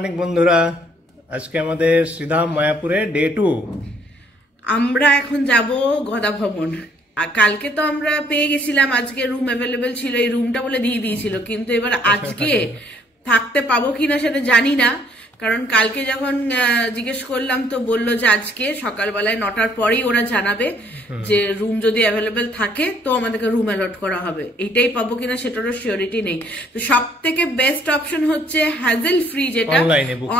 Morning বন্ধুরা, আজকে আমাদের শ্রীধাম মায়াপুরে ডে 2। আমরা এখন যাব গদা ভবন। আর কালকে তো আমরা পেয়ে গেছিলাম, আজকে রুম অ্যাভেলেবেল ছিল, এই রুমটা বলে দিয়ে দিয়েছিল, কিন্তু এবার আজকে থাকতে পাবো কিনা সেটা জানি না। কারণ কালকে যখন জিজ্ঞেস করলাম তো বললো যে আজকে সকালবেলায় 9টার পরেই ওরা জানাবে যে রুম যদি অ্যাভেলেবেল থাকে তো আমাদেরকে রুম অ্যালট করা হবে। এইটাই পাবো কিনা সেটারও সিওরিটি নেই। তো সব থেকে বেস্ট অপশন হচ্ছে হ্যাজেল ফ্রি, যেটা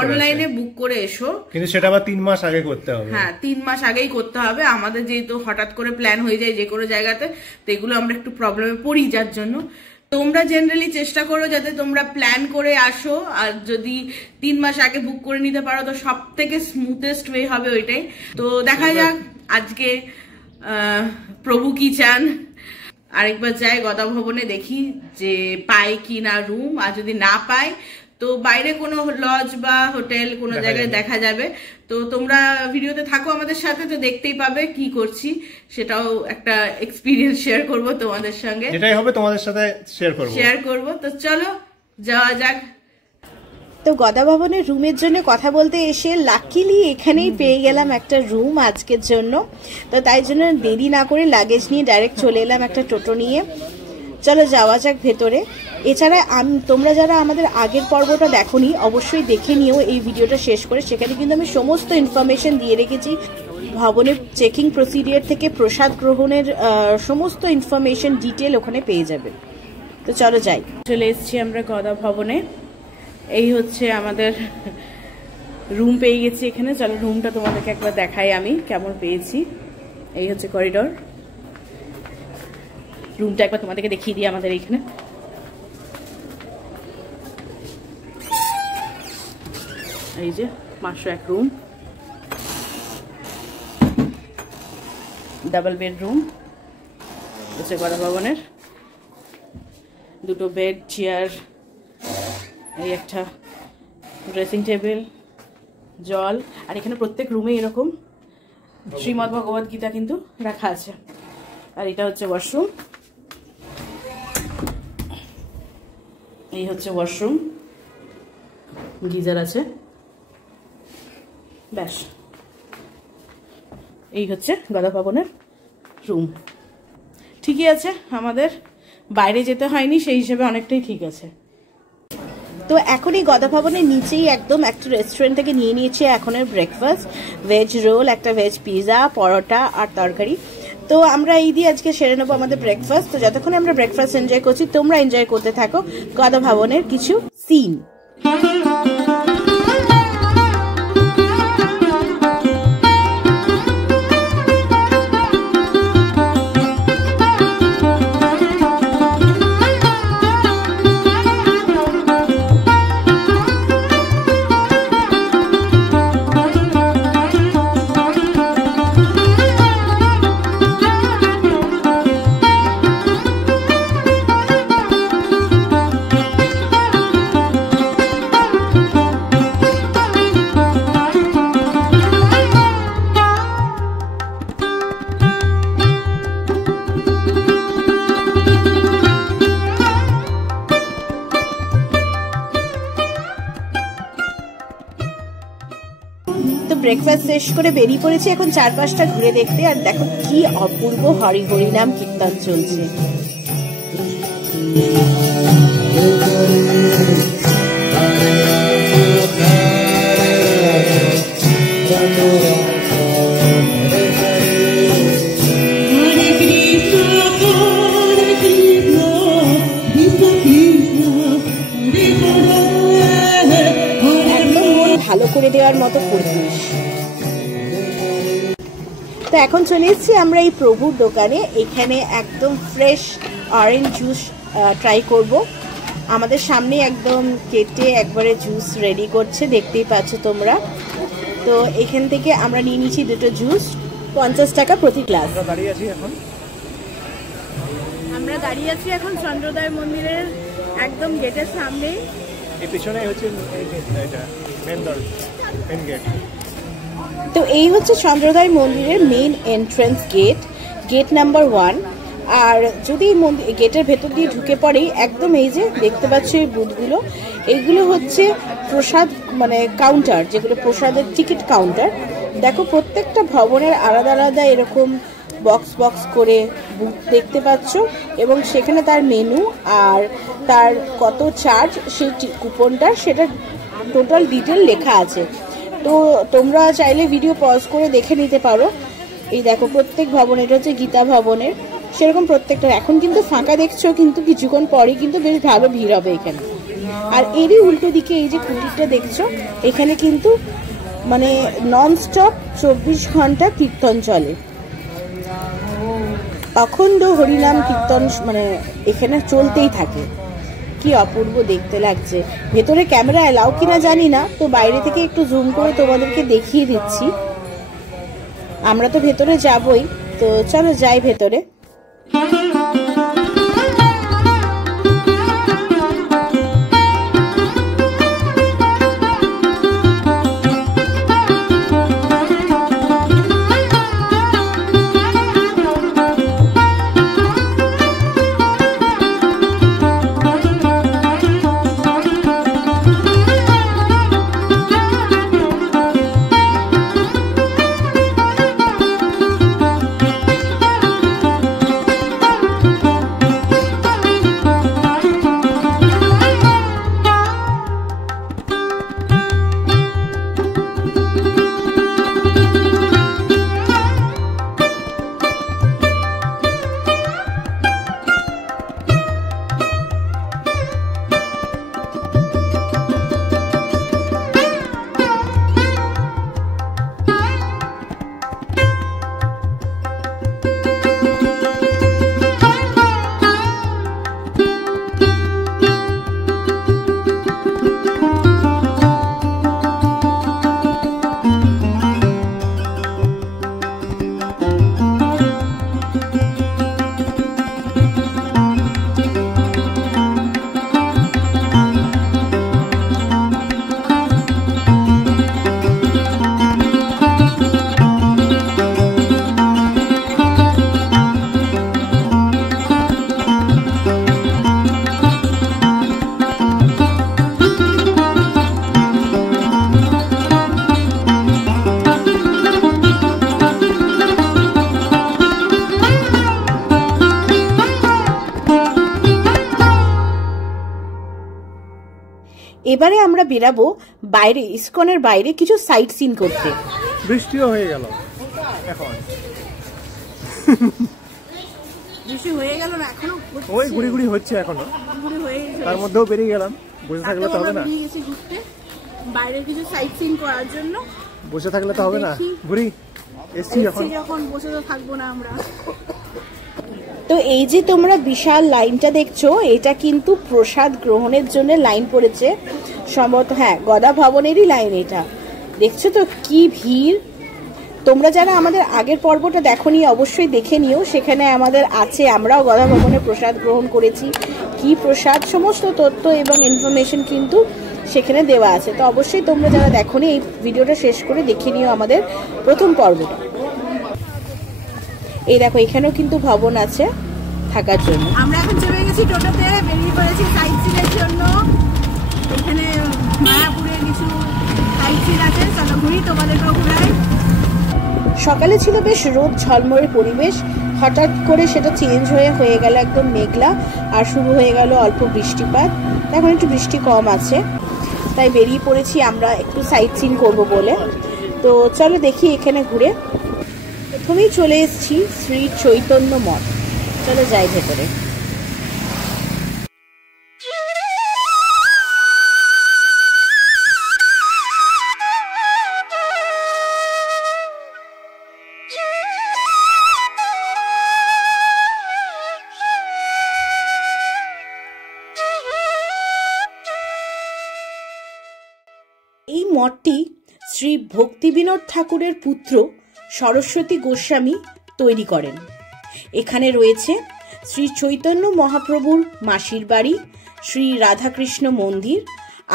অনলাইনে বুক করে এসো, কিন্তু সেটা আবার 3 মাস আগে করতে হবে। হ্যাঁ, 3 মাস আগেই করতে হবে। আমাদের যেহেতু হঠাৎ করে প্ল্যান হয়ে যায় যে কোনো জায়গাতে, তো এগুলো আমরা একটু প্রবলেমে পড়ি, যার জন্য তোমরা জেনারেলি চেষ্টা করো যাতে তোমরা প্ল্যান করে আসো। আর যদি 3 মাস আগে বুক করে নিতে পারো তো সব থেকে স্মুথেস্ট ওয়ে হবে ওইটাই। তো দেখা যাক আজকে প্রভু কি চান। আরেকবার যাই গদা ভবনে, দেখি যে পাই কি না রুম। আর যদি না পাই তো বাইরে কোনো লজ বা হোটেল কোনো জায়গায় দেখা যাবে। তো তোমরা ভিডিওতে থাকো আমাদের সাথে, তো দেখতেই পাবে কি করছি, সেটাও একটা এক্সপিরিয়েন্স শেয়ার করব তোমাদের সঙ্গে, যেটাই হবে তোমাদের সাথে শেয়ার করব। তো চলো যাওয়া যাক। তো গদা ভবনের রুমের জন্য কথা বলতে এসে লাকিলি এখানেই পেয়ে গেলাম একটা রুম আজকের জন্য। তো তাই জন্য দেরি না করে লাগেজ নিয়ে ডাইরেক্ট চলে এলাম একটা টোটো নিয়ে। চলো যাওয়া যাক ভেতরে। এছাড়া তোমরা যারা আমাদের আগের পর্বটা দেখোনি অবশ্যই দেখে নিও এই ভিডিওটা শেষ করে। সেখানে কিন্তু আমি সমস্ত ইনফরমেশন দিয়ে রেখেছি, ভবনের চেকিং প্রসিডিওর থেকে প্রসাদ গ্রহণের সমস্ত ইনফরমেশন ডিটেল ওখানে পেয়ে যাবে। তো চলো যাই। চলে এসেছি আমরা গদা ভবনে। এই হচ্ছে আমাদের রুম, পেয়ে গেছি এখানে। চলো রুমটা তোমাদেরকে একবার দেখাই আমি কেমন পেয়েছি। এই হচ্ছে করিডোর, রুমটা একবার তোমাদেরকে দেখিয়ে দিই আমাদের এইখানে। এই যে 501 রুম, ডাবল বেডরুম হচ্ছে গদা ভবনের। 2টো বেড, চেয়ার, এই একটা ড্রেসিং টেবিল, জল। আর এখানে প্রত্যেক রুমে এরকম শ্রীমদ্ ভগবদ গীতা কিন্তু রাখা আছে। আর এটা হচ্ছে ওয়াশরুম, এই হচ্ছে ওয়াশরুম, গিজার আছে, ব্যাস। এই হচ্ছে গদা ভবনের রুম। ঠিকই আছে, আমাদের বাইরে যেতে হয়নি, সেই হিসেবে অনেকটাই ঠিক আছে। তো এখন এই গদা ভবনের নিচেই একদম একটা রেস্টুরেন্ট থেকে নিয়ে নিয়েছি এখনের ব্রেকফাস্ট, ভেজ রোল, একটা ভেজ পিৎজা, পরোটা আর তরকারি। তো আমরা এই দিয়ে আজকে সেরে নেবো আমাদের ব্রেকফাস্ট। তো যতক্ষণ আমরা ব্রেকফাস্ট এনজয় করছি তোমরা এনজয় করতে থাকো গদা ভবনের কিছু সিন। ব্রেকফাস্ট শেষ করে বেরিয়ে পড়েছি এখন চারপাশটা ঘুরে দেখতে। আর দেখো কি অপূর্ব হরি হরিনাম কীর্তন চলছে। ভালো করে দেওয়ার মতো পরিবেশ। তো এখন চলে এসেছি আমরা এই প্রভুর দোকানে। এখানে একদম ফ্রেশ অরেঞ্জ জুস ট্রাই করব। আমাদের সামনে একদম কেটে একবারে জুস রেডি করছে, দেখতেই পাচ্ছ তোমরা। তো এখান থেকে আমরা নিয়ে নিচ্ছি 2টো জুস, 50 টাকা প্রতি গ্লাস। আমরা দাঁড়িয়ে আছি এখন চন্দ্রোদয় মন্দিরের একদম গেটের সামনে। তো এই হচ্ছে চন্দ্রোদয় মন্দিরের main entrance gate, gate number 1। আর যদি গেটের ভেতর দিয়ে ঢুকে পড়েই একদম এই যে দেখতে পাচ্ছ এই বুথগুলো, এইগুলো হচ্ছে প্রসাদ মানে কাউন্টার, যেগুলো প্রসাদের টিকিট কাউন্টার। দেখো প্রত্যেকটা ভবনের আলাদা আলাদা এরকম বক্স বক্স করে বুথ দেখতে পাচ্ছ, এবং সেখানে তার মেনু আর তার কত চার্জ সেই কুপনটা সেটা টোটাল ডিটেল লেখা আছে। তো তোমরা চাইলে ভিডিও পজ করে দেখে নিতে পারো। এই দেখো প্রত্যেক ভবন, এটা হচ্ছে গীতা ভবনের, সেরকম প্রত্যেকটা। এখন কিন্তু ফাঁকা দেখছো, কিন্তু কিছুক্ষণ পরে কিন্তু বেশ ভালো ভিড় হবে এখানে। আর এরই উল্টো দিকে এই যে কুটিরটা দেখছো, এখানে কিন্তু মানে ননস্টপ 24 ঘন্টা কীর্তন চলে, অখণ্ড হরিনাম কীর্তন মানে এখানে চলতেই থাকে। কি অপূর্ব দেখতে লাগছে। ভেতরে ক্যামেরা এলাও কিনা জানি না, তো বাইরে থেকে একটু জুম করে তোমাদেরকে দেখিয়ে দিচ্ছি। আমরা তো ভেতরে যাবই, তো চলো যাই ভেতরে। এবারে আমরা বেরাবো বাইরে, ইসকনের বাইরে কিছু সাইট সিন করতে। বৃষ্টিও হয়ে গেল, এখন বৃষ্টি হয়ে গেল না, এখনো ওই গুড়ি গুড়ি হচ্ছে এখনো, তার মধ্যেও বেরিয়ে গেলাম। বসে থাকলে তো হবে না, বাইরে কিছু সাইট সিন করার জন্য। বসে থাকলে তো হবে না, ঘুরি এসছি যখন বসে তো থাকবো না আমরা। তো এই যে তোমরা বিশাল লাইনটা দেখছো, এটা কিন্তু প্রসাদ গ্রহণের জন্য লাইন পড়েছে সম্ভবত, হ্যাঁ গদা ভবনেরই লাইন এটা। দেখছো তো কি ভিড়। তোমরা যারা আমাদের আগের পর্বটা দেখোনি অবশ্যই দেখে নিও, সেখানে আমাদের আছে, আমরাও গদা ভবনে প্রসাদ গ্রহণ করেছি, কি প্রসাদ সমস্ত তথ্য এবং ইনফরমেশন কিন্তু সেখানে দেওয়া আছে। তো অবশ্যই তোমরা যারা দেখোনি এই ভিডিওটা শেষ করে দেখে নিও আমাদের প্রথম পর্বটা। এই দেখো এখানেও কিন্তু ভবন আছে থাকার জন্য। আমরা এখন চেপে গেছি টোটোতে, বেরিয়ে পড়েছি সাইট সিনের জন্য। এখানে মায়াপুরে কিছু সাইট সিন আছে, চলো ঘুরি, তোমাদেরকেও ঘুরাই। সকালে ছিল বেশ রোদ ঝলমলে পরিবেশ, হঠাৎ করে সেটা চেঞ্জ হয়ে গেল একদম মেঘলা, আর শুরু হয়ে গেল অল্প বৃষ্টিপাত। এখন একটু বৃষ্টি কম আছে, তাই বেরিয়ে পড়েছি আমরা একটু সাইট সিন করবো বলে। তো চলো দেখি এখানে ঘুরে। প্রথমেই চলে এসেছি শ্রী চৈতন্য মঠ, চলো যাই ভেতরে। এই মঠটি শ্রী ভক্তিবিনোদ ঠাকুরের পুত্র সরস্বতী গোস্বামী তৈরি করেন। এখানে রয়েছে শ্রী চৈতন্য মহাপ্রভুর মাসির বাড়ি, শ্রী রাধাকৃষ্ণ মন্দির,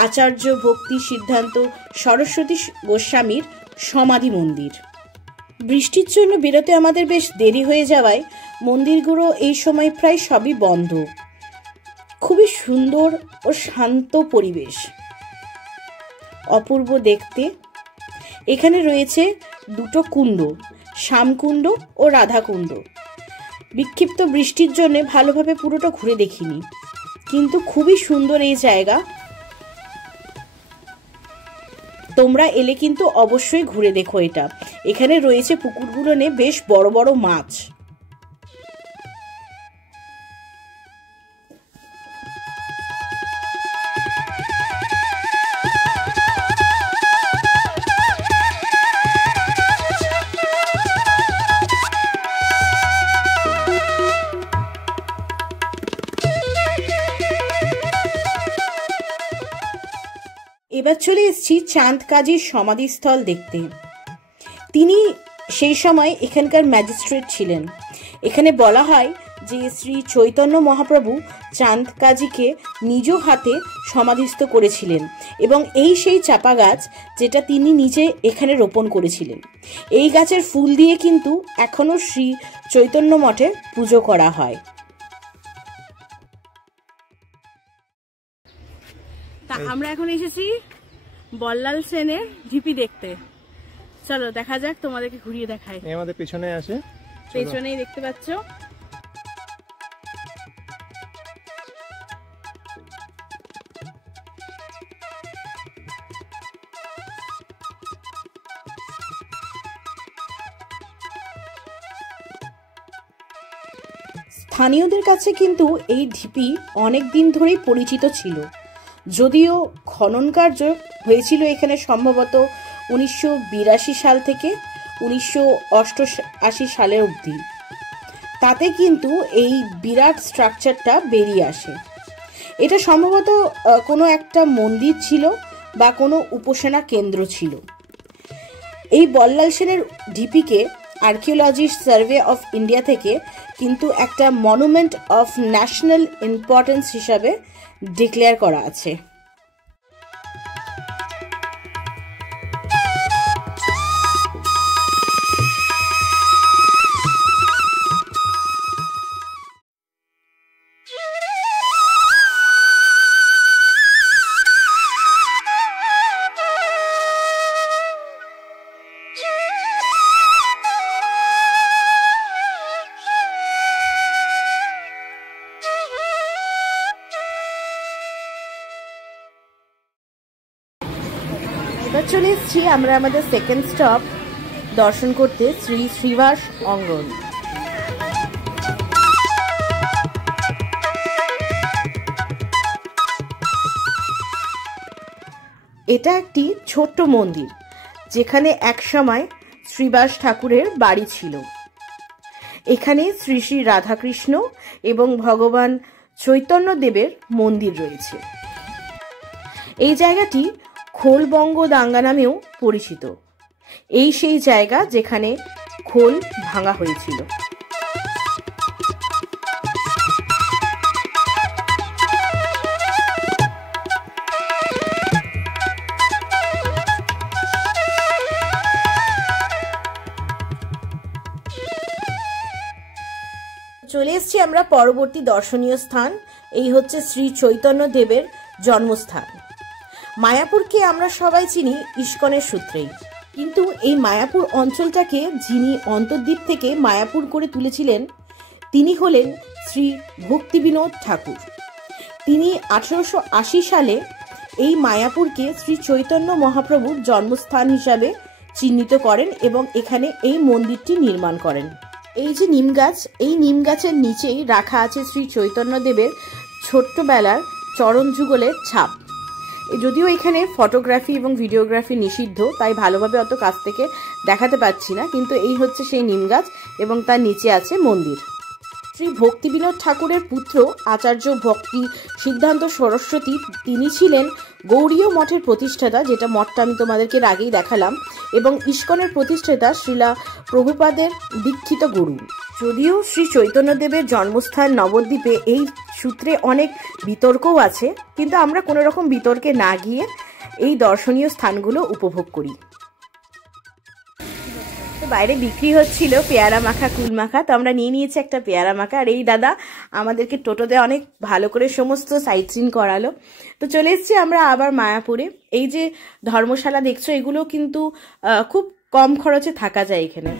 আচার্য ভক্তি সিদ্ধান্ত সরস্বতী গোস্বামীর সমাধি মন্দির। বৃষ্টির জন্য বেরোতে আমাদের বেশ দেরি হয়ে যাওয়ায় মন্দিরগুলো এই সময় প্রায় সবই বন্ধ। খুবই সুন্দর ও শান্ত পরিবেশ, অপূর্ব দেখতে। এখানে রয়েছে দুটো কুণ্ড, শ্যামকুণ্ড ও রাধাকুণ্ড। বিক্ষিপ্ত বৃষ্টির জন্য ভালোভাবে পুরোটা ঘুরে দেখিনি, কিন্তু খুবই সুন্দর এই জায়গা। তোমরা এলে কিন্তু অবশ্যই ঘুরে দেখো এটা। এখানে রয়েছে পুকুরগুলোনে বেশ বড় বড় মাছ। এবার চলে এসেছি চাঁদ কাজীর সমাধিস্থল দেখতে। তিনি সেই সময় এখানকার ম্যাজিস্ট্রেট ছিলেন। এখানে বলা হয় যে শ্রী চৈতন্য মহাপ্রভু চাঁদ কাজীকে নিজ হাতে সমাধিস্থ করেছিলেন এবং এই সেই চাপা গাছ যেটা তিনি নিজে এখানে রোপণ করেছিলেন। এই গাছের ফুল দিয়ে কিন্তু এখনো শ্রী চৈতন্য মঠে পুজো করা হয়। তা আমরা এখন এসেছি বল্লাল সেনের ঢিপি দেখতে। চলো দেখা যাক, তোমাদেরকে ঘুরিয়ে দেখাই। আমাদের পেছনে আছে, পেছনেই দেখতে পাচ্ছ। স্থানীয়দের কাছে কিন্তু এই ঢিপি অনেক দিন ধরেই পরিচিত ছিল, যদিও খনন কার্য হয়েছিল এখানে সম্ভবত 1982 সাল থেকে 1988 সালের অবধি। তাতে কিন্তু এই বিরাট স্ট্রাকচারটা বেরিয়ে আসে। এটা সম্ভবত কোনো একটা মন্দির ছিল বা কোনো উপাসনা কেন্দ্র ছিল। এই বল্লাল সেনের ঢিপিকে আর্কিওলজিস্ট সার্ভে অফ ইন্ডিয়া থেকে কিন্তু একটা মনুমেন্ট অফ ন্যাশনাল ইম্পর্টেন্স হিসাবে ডিক্লেয়ার করা আছে। এবার চলে এসেছি আমরা আমাদের সেকেন্ড স্টপ দর্শন করতে, শ্রী শ্রীবাস অঙ্গন। এটা একটি ছোট্ট মন্দির যেখানে একসময় শ্রীবাস ঠাকুরের বাড়ি ছিল। এখানে শ্রী শ্রী রাধাকৃষ্ণ এবং ভগবান চৈতন্য দেবের মন্দির রয়েছে। এই জায়গাটি খোলবঙ্গ দাঙ্গা নামেও পরিচিত। এই সেই জায়গা যেখানে খোল ভাঙা হয়েছিল। চলে এসেছি আমরা পরবর্তী দর্শনীয় স্থান। এই হচ্ছে শ্রী চৈতন্য দেবের জন্মস্থান। মায়াপুরকে আমরা সবাই চিনি ইস্কনের সূত্রেই, কিন্তু এই মায়াপুর অঞ্চলটাকে যিনি অন্তর্দ্বীপ থেকে মায়াপুর করে তুলেছিলেন তিনি হলেন শ্রী ভক্তিবিনোদ ঠাকুর। তিনি 1880 সালে এই মায়াপুরকে শ্রী চৈতন্য মহাপ্রভুর জন্মস্থান হিসাবে চিহ্নিত করেন এবং এখানে এই মন্দিরটি নির্মাণ করেন। এই যে নিম গাছ, এই নিম গাছের নিচেই রাখা আছে শ্রী চৈতন্য দেবের ছোট্টবেলার চরণ যুগলের ছাপ। যদিও এখানে ফটোগ্রাফি এবং ভিডিওগ্রাফি নিষিদ্ধ, তাই ভালোভাবে অত কাছ থেকে দেখাতে পাচ্ছি না, কিন্তু এই হচ্ছে সেই নিম গাছ এবং তার নিচে আছে মন্দির। শ্রী ভক্তিবিনোদ ঠাকুরের পুত্র আচার্য ভক্তি সিদ্ধান্ত সরস্বতী তিনি ছিলেন গৌড়ীয় মঠের প্রতিষ্ঠাতা, যেটা মঠটা আমি তোমাদেরকে আগেই দেখালাম, এবং ইস্কনের প্রতিষ্ঠাতা শ্রীলা প্রভুপাদের দীক্ষিত গুরু। যদিও শ্রী চৈতন্যদেবের জন্মস্থান নবদ্বীপে, এই সূত্রে অনেক বিতর্কও আছে, কিন্তু আমরা কোনো রকম বিতর্কে না গিয়ে এই দর্শনীয় স্থানগুলো উপভোগ করি। তো বাইরে বিক্রি হচ্ছিল পেয়ারা মাখা, কুল মাখা, তো আমরা নিয়ে নিয়েছি একটা পেয়ারা মাখা। আর এই দাদা আমাদেরকে টোটোতে অনেক ভালো করে সমস্ত সাইট সিন করালো। তো চলে এসেছি আমরা আবার মায়াপুরে। এই যে ধর্মশালা দেখছো, এগুলো কিন্তু খুব কম খরচে থাকা যায় এখানে।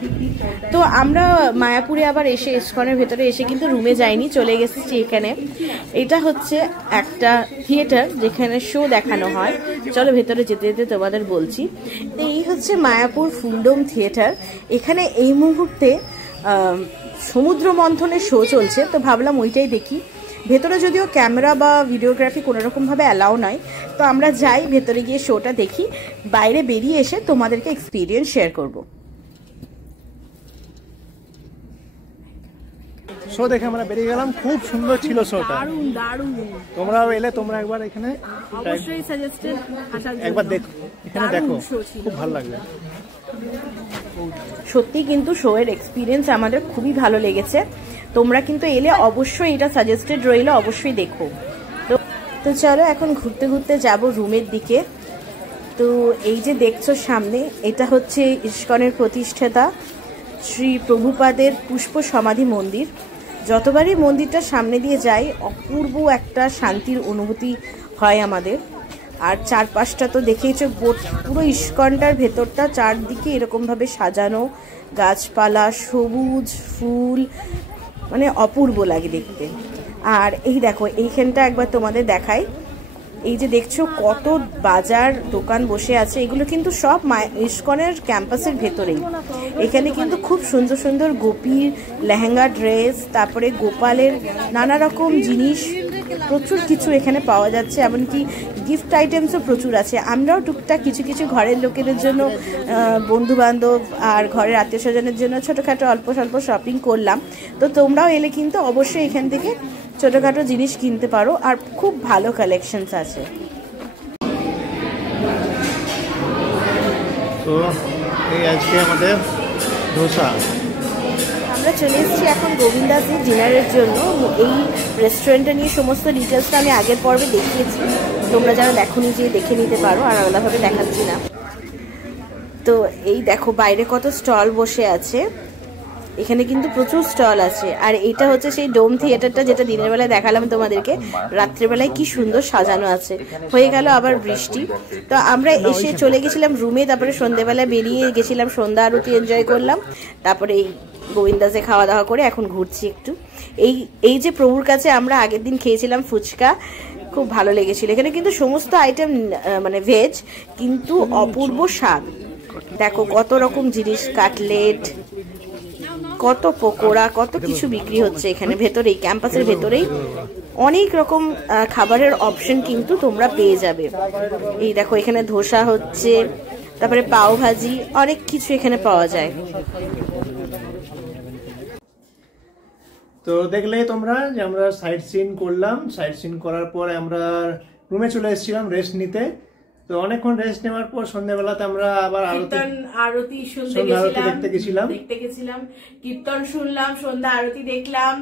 তো আমরা মায়াপুরে আবার এসে ইসকনের ভেতরে এসে কিন্তু রুমে যাইনি, চলে গেছি এখানে। এটা হচ্ছে একটা থিয়েটার যেখানে শো দেখানো হয়। চলো ভেতরে যেতে যেতে তোমাদের বলছি। এই হচ্ছে মায়াপুর ফুলডোম থিয়েটার। এখানে এই মুহূর্তে সমুদ্র মন্থনের শো চলছে, তো ভাবলাম ওইটাই দেখি। ভেতরে যদিও ক্যামেরা বা ভিডিওগ্রাফি কোনোরকমভাবে অ্যালাউ নয়, তো আমরা যাই ভেতরে গিয়ে শোটা দেখি, বাইরে বেরিয়ে এসে তোমাদেরকে এক্সপিরিয়েন্স শেয়ার করব। শো দেখে আমরা বেরিয়ে গেলাম, খুব সুন্দর ছিল শোটা, দারুণ দারুণ। তোমরাও এলে, তোমরা একবার এখানে অবশ্যই সাজেস্টেড আসার জন্য। একবার দেখো, এখানে দেখো, খুব ভালো লাগবে। সত্যি কিন্তু শো এর এক্সপিরিয়েন্স আমাদের খুবই ভালো লেগেছে। তোমরা কিন্তু এলে অবশ্যই এটা সাজেস্টেড রইল, অবশ্যই দেখো। তো চলো এখন ঘুরতে ঘুরতে যাব রুমের দিকে। তো এই যে দেখছো সামনে, এটা হচ্ছে ইসকনের প্রতিষ্ঠাতা শ্রী প্রভুপাদের পুষ্প সমাধি মন্দির। যতবারই মন্দিরটার সামনে দিয়ে যাই অপূর্ব একটা শান্তির অনুভূতি হয় আমাদের। আর চারপাশটা তো দেখেইছো, পুরো ইসকনটার ভেতরটা চারদিকে এরকমভাবে সাজানো, গাছপালা, সবুজ ফুল, মানে অপূর্ব লাগে দেখতে। আর এই দেখো এইখানটা একবার তোমাদের দেখাই। এই যে দেখছো কত বাজার দোকান বসে আছে, এগুলো কিন্তু সব ইসকনের ক্যাম্পাসের ভেতরেই। এখানে কিন্তু খুব সুন্দর সুন্দর গোপীর লেহেঙ্গা ড্রেস, তারপরে গোপালের নানা রকম জিনিস, প্রচুর কিছু এখানে পাওয়া যাচ্ছে। এমনকি গিফট আইটেমসও প্রচুর আছে। আমরাও টুকটাক কিছু কিছু ঘরের লোকেদের জন্য, বন্ধু বান্ধব আর ঘরের আত্মীয় স্বজনের জন্য ছোটোখাটো অল্প স্বল্প শপিং করলাম। তো তোমরাও এলে কিন্তু অবশ্যই এখান থেকে ছোটোখাটো জিনিস কিনতে পারো, আর খুব ভালো কালেকশনস আছে। তো এই আজকে আমাদের ধোসা। আমরা চলে এসেছি এখন গোবিন্দাসের ডিনারের জন্য। এই রেস্টুরেন্টটা নিয়ে সমস্ত ডিটেলসটা আমি আগের পর্বে দেখিয়েছি, তোমরা যারা দেখোনি যে দেখে নিতে পারো, আর আলাদাভাবে দেখাচ্ছি না। তো এই দেখো বাইরে কত স্টল বসে আছে, এখানে কিন্তু প্রচুর স্টল আছে। আর এটা হচ্ছে সেই ডোম থিয়েটারটা যেটা দিনের বেলায় দেখালাম তোমাদেরকে, রাত্রেবেলায় কি সুন্দর সাজানো আছে। হয়ে গেল আবার বৃষ্টি। তো আমরা এসে চলে গেছিলাম রুমে, তারপরে সন্ধ্যেবেলায় বেরিয়ে গেছিলাম, সন্ধ্যা আরতি এনজয় করলাম, তারপরে এই গোবিন্দাসে খাওয়া দাওয়া করে এখন ঘুরছি একটু। এই যে প্রভুর কাছে আমরা আগের দিন খেয়েছিলাম ফুচকা, খুব ভালো লেগেছিল। এখানে কিন্তু সমস্ত আইটেম মানে ভেজ, কিন্তু অপূর্ব স্বাদ। দেখো কত রকম জিনিস, কাটলেট, কত পকোড়া, কত কিছু বিক্রি হচ্ছে এখানে ভেতরেই, ক্যাম্পাসের ভেতরেই অনেক রকম খাবারের অপশন কিন্তু তোমরা পেয়ে যাবে। এই দেখো এখানে ধোসা হচ্ছে, তারপরে পাও ভাজি, অনেক কিছু এখানে পাওয়া যায়। তো দেখলে তোমরা যে আমরা সাইট সিন করলাম, সাইট সিন করার পর আমরা রুমে চলে এসেছিলাম রেস্ট নিতে। তো অনেকক্ষণ রেস্ট নেওয়ার পর সন্ধ্যাবেলাতে আমরা আবার আরতি দেখতে গেছিলাম, কীর্তন শুনলাম, সন্ধ্যা আরতি দেখলাম।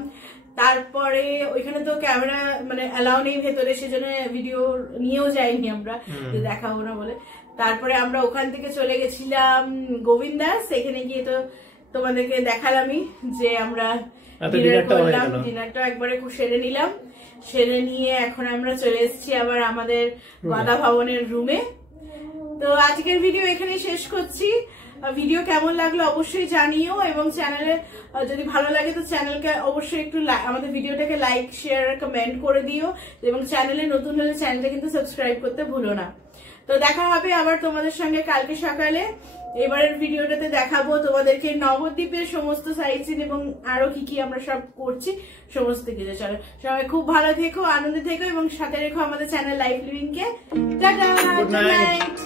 তারপরে ওইখানে তো ক্যামেরা মানে অ্যালাউ নেই ভেতরে, সেজন্য ভিডিও নিয়েও যাইনি আমরা, দেখাবো না বলে। তারপরে আমরা ওখান থেকে চলে গেছিলাম গোবিন্দাস, সেখানে গিয়ে তো তোমাদেরকে দেখালামই যে আমরা ডিনারটা একবারে সেরে নিলাম। সেরে নিয়ে এখন আমরা চলে এসেছি আবার আমাদের গদা ভবনের রুমে। তো আজকের ভিডিও এখানে শেষ করছি। ভিডিও কেমন লাগলো অবশ্যই জানিও, এবং চ্যানেলে যদি ভালো লাগে তো চ্যানেলকে অবশ্যই একটু আমাদের ভিডিওটাকে লাইক, শেয়ার, কমেন্ট করে দিও, এবং চ্যানেলে নতুন হলে চ্যানেলটা কিন্তু সাবস্ক্রাইব করতে ভুলো না। তো দেখা হবে আবার তোমাদের সঙ্গে কালকে সকালে। এবারের ভিডিওটাতে দেখাবো তোমাদেরকে নবদ্বীপের সমস্ত সাইট সিন এবং আরো কি কি আমরা সব করছি, সমস্ত কিছু। চলো সবাই খুব ভালো থেকো, আনন্দে থেকো, এবং সাথে রেখো আমাদের চ্যানেল লাইফ লিভিং কে। Tata, good night.